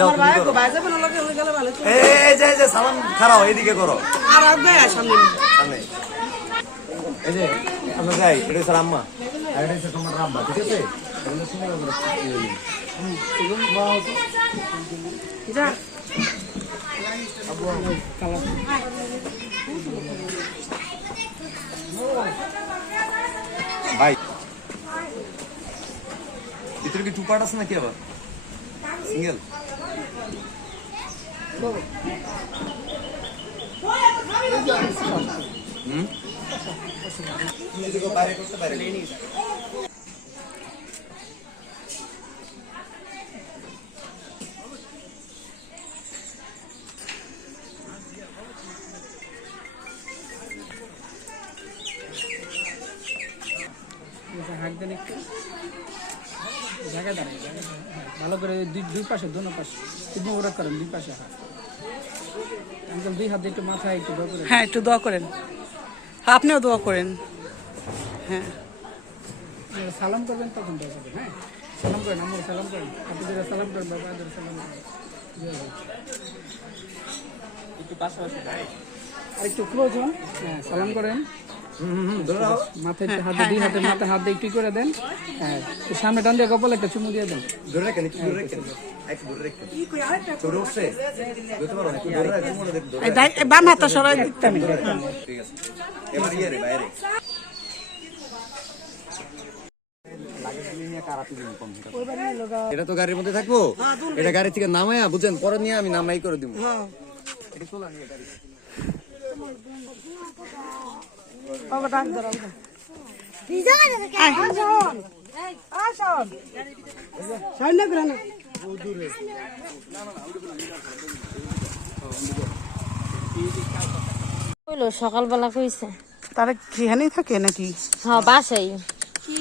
যাও ভাই করো। ভাই যাবে না লগে গেলে ভালো ছিল। এই যে যে সালাম খারাপ এইদিকে করো। আর সামনে। সামনে। এই যে আমরা যাই এটা হচ্ছে আম্মা আর এটা হচ্ছে তোমার আব্বা ঠিক আছে? এগুলো শুনে আমরা যা। ভাই। ভিতরে কি টু পার্ট আছে নাকি আবার? সিঙ্গেল? হাঁক দেন একটু। জায়গায় দাঁড়ায় ভালো করে দুই দুই পাশে দোনো পাশে। একটু মোবারক করেন, দুই পাশে হাত। একদম দুই হাত একটু মাথায় একটু হ্যাঁ একটু দোয়া করেন। আপনিও দোয়া করেন। হ্যাঁ। সালাম করবেন তখন দোয়া করবেন হ্যাঁ? সালাম করেন আমরা সালাম করেন। আপনি সালাম করেন বাবা সালাম করেন। একটু পাশাপাশি আর একটু ক্লোজ হন। হ্যাঁ সালাম করেন। মাথায় হাত দিয়ে দুই হাতে মাথায় হাত দিয়ে একটু করে দেন। হ্যাঁ সামনে টান দিয়ে কপালে একটা চুমু দিয়ে দেন। ধরে রাখেন একটু ধরে রাখেন। বাম হাতটা সরাই দিতে আমি রাখেন। ঠিক আছে এবার ইয়ে রে বাইরে। এটা তো গাড়ির মধ্যে থাকব? এটা গাড়ি থেকে নামায়া বুঝেন পরে নিয়ে আমি নামাই করে দিব। এটা কইলো সকালবেলা কইছে। তারা এখানেই থাকে নাকি? হ্যাঁ বাসাই কি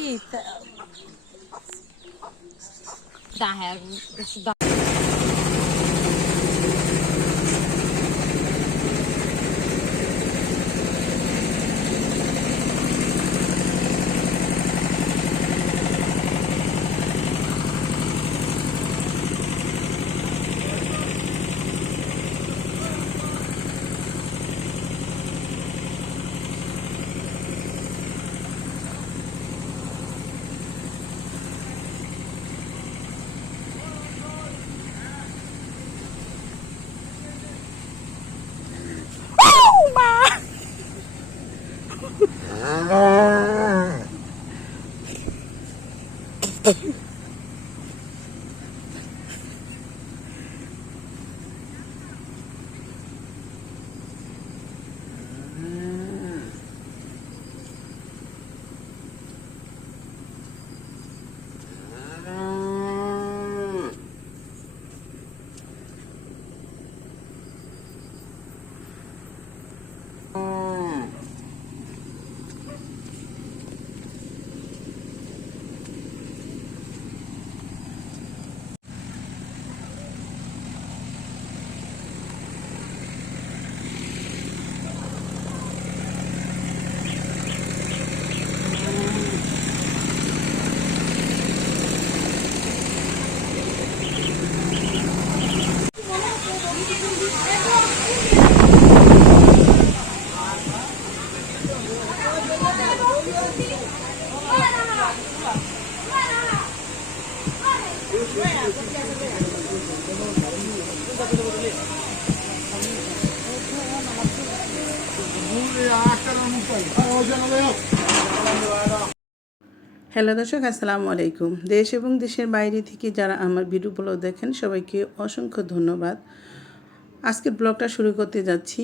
হ্যালো দর্শক, আসসালামু আলাইকুম। দেশ এবং দেশের বাইরে থেকে যারা আমার ভিডিওগুলো দেখেন, সবাইকে অসংখ্য ধন্যবাদ। আজকের ব্লগটা শুরু করতে যাচ্ছি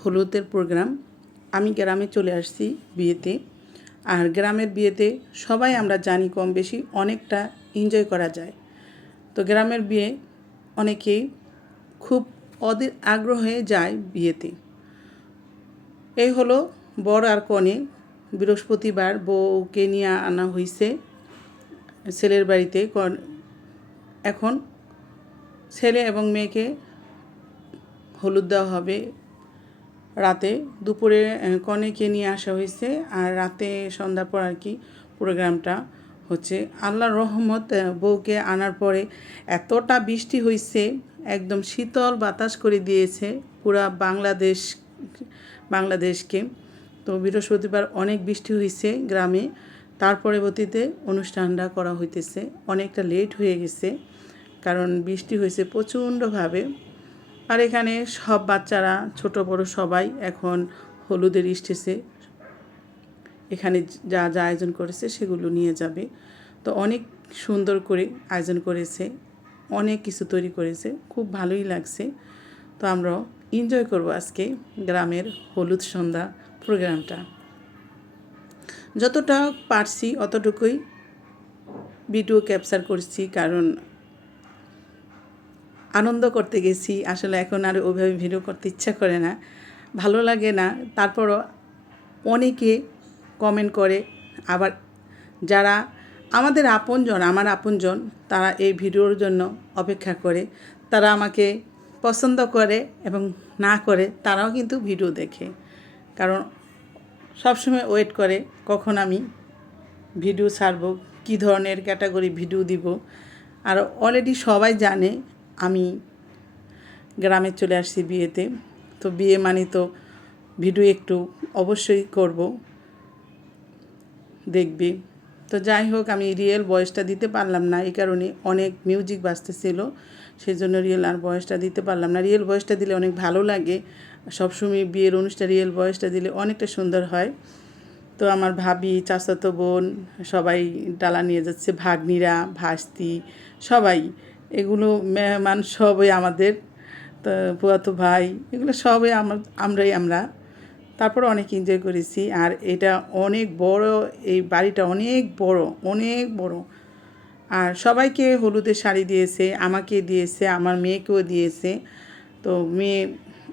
হলুদের প্রোগ্রাম। আমি গ্রামে চলে আসছি বিয়েতে। আর গ্রামের বিয়েতে সবাই আমরা জানি কম বেশি অনেকটা এনজয় করা যায়। তো গ্রামের বিয়ে অনেকেই খুব অধীর আগ্রহে যায় বিয়েতে। এই হলো বর আর কনে বৃহস্পতিবার বউকে নিয়ে আনা হয়েছে ছেলের বাড়িতে। এখন ছেলে এবং মেয়েকে হলুদ দেওয়া হবে। রাতে দুপুরে কনেকে নিয়ে আসা হয়েছে আর রাতে সন্ধ্যার পর আর কি প্রোগ্রামটা হচ্ছে। আল্লাহর রহমত বউকে আনার পরে এতটা বৃষ্টি হয়েছে একদম শীতল বাতাস করে দিয়েছে পুরা বাংলাদেশ বাংলাদেশকে। তো বৃহস্পতিবার অনেক বৃষ্টি হয়েছে গ্রামে। তার পরবর্তীতে অনুষ্ঠানটা করা হইতেছে। অনেকটা লেট হয়ে গেছে, কারণ বৃষ্টি হয়েছে প্রচণ্ডভাবে। আর এখানে সব বাচ্চারা, ছোট বড় সবাই এখন হলুদের স্টেজে এখানে যা যা আয়োজন করেছে সেগুলো নিয়ে যাবে। তো অনেক সুন্দর করে আয়োজন করেছে, অনেক কিছু তৈরি করেছে, খুব ভালোই লাগছে। তো আমরা এনজয় করব আজকে গ্রামের হলুদ সন্ধ্যা। প্রোগ্রামটা। যতটা পারছি অতটুকুই ভিডিও ক্যাপচার করছি, কারণ আনন্দ করতে গেছি। আসলে এখন আর ওইভাবে ভিডিও করতে ইচ্ছা করে না। ভালো লাগে না। তারপরও অনেকে কমেন্ট করে। আবার যারা আমাদের আপনজন, আমার আপনজন, তারা এই ভিডিওর জন্য অপেক্ষা করে। তারা আমাকে পছন্দ করে এবং না করে, তারাও কিন্তু ভিডিও দেখে। কারণ সবসময় ওয়েট করে কখন আমি ভিডিও ছাড়বো, কী ধরনের ক্যাটাগরি ভিডিও দিব। আর অলরেডি সবাই জানে আমি গ্রামে চলে আসছি বিয়েতে। তো বিয়ে মানে তো ভিডিও একটু অবশ্যই করব। দেখবি। তো যাই হোক, আমি রিয়েল ভয়েসটা দিতে পারলাম না, এই কারণে অনেক মিউজিক বাজতেছিল। সেই জন্য রিয়েল আর বয়সটা দিতে পারলাম না। রিয়েল বয়সটা দিলে অনেক ভালো লাগে। সবসময় বিয়ের অনুষ্ঠান রিয়েল বয়সটা দিলে অনেকটা সুন্দর হয়। তো আমার ভাবি, চাচাতো বোন, সবাই ডালা নিয়ে যাচ্ছে, ভাগ্নিরা, ভাস্তি, সবাই। এগুলো মেহমান সবই আমাদের। তো পুয়াতো ভাই, এগুলো সবই আমার আমরাই আমরা। তারপর অনেক এনজয় করেছি। আর এটা অনেক বড়, এই বাড়িটা অনেক বড় অনেক বড়। আর সবাইকে হলুদের শাড়ি দিয়েছে, আমাকে দিয়েছে, আমার মেয়েকেও দিয়েছে। তো মেয়ে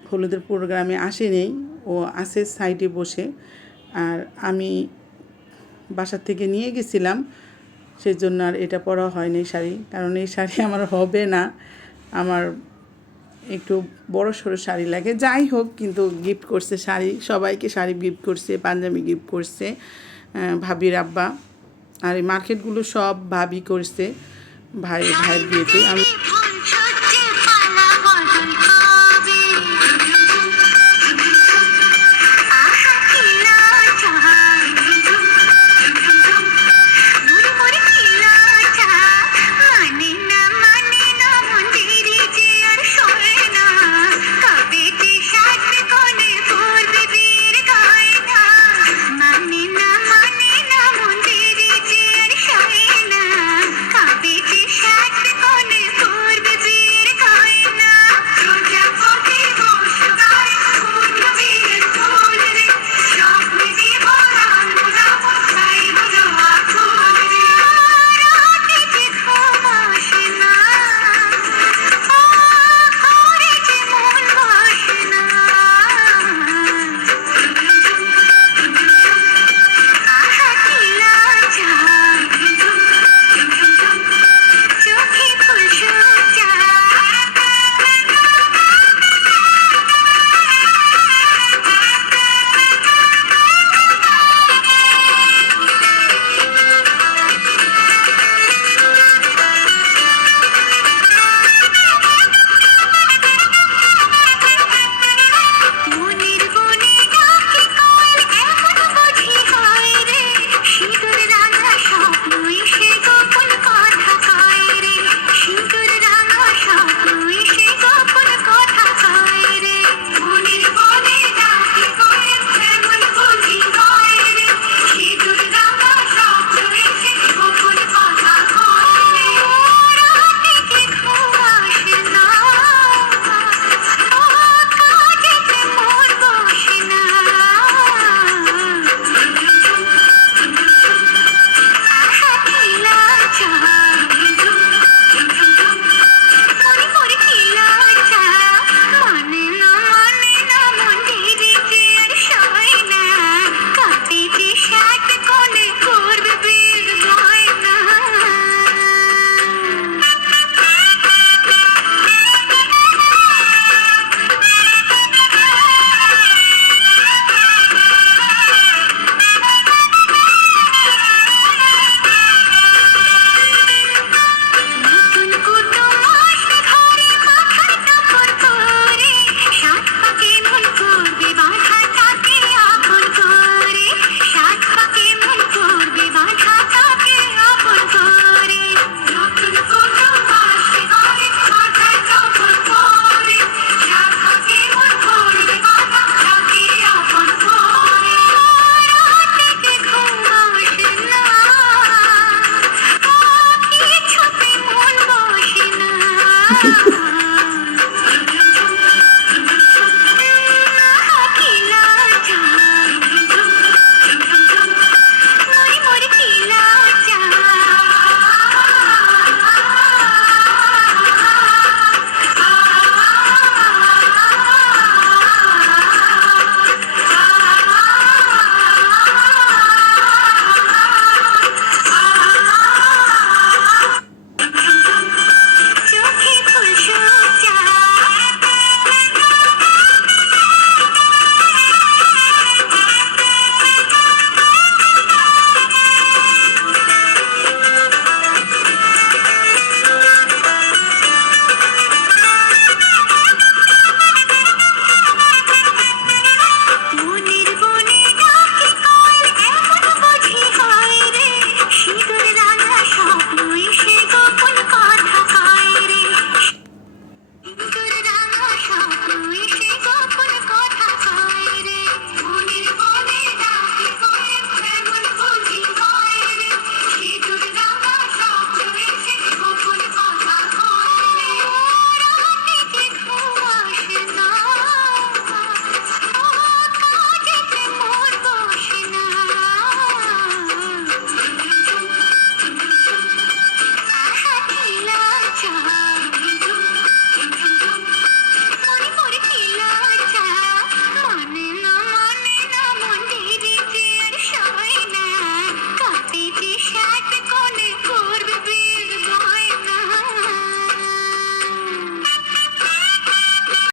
হলুদের প্রোগ্রামে আসেনি, ও আসে সাইডে বসে। আর আমি বাসার থেকে নিয়ে গেছিলাম সেই জন্য আর এটা পরা হয়নি শাড়ি। কারণ এই শাড়ি আমার হবে না। আমার একটু বড় সড়ো শাড়ি লাগে। যাই হোক, কিন্তু গিফট করছে শাড়ি। সবাইকে শাড়ি গিফট করছে, পাঞ্জাবি গিফট করছে ভাবির আব্বা। আর এই মার্কেটগুলো সব ভাবি করছে ভাই ভাইয়ের বিয়েতে। আমি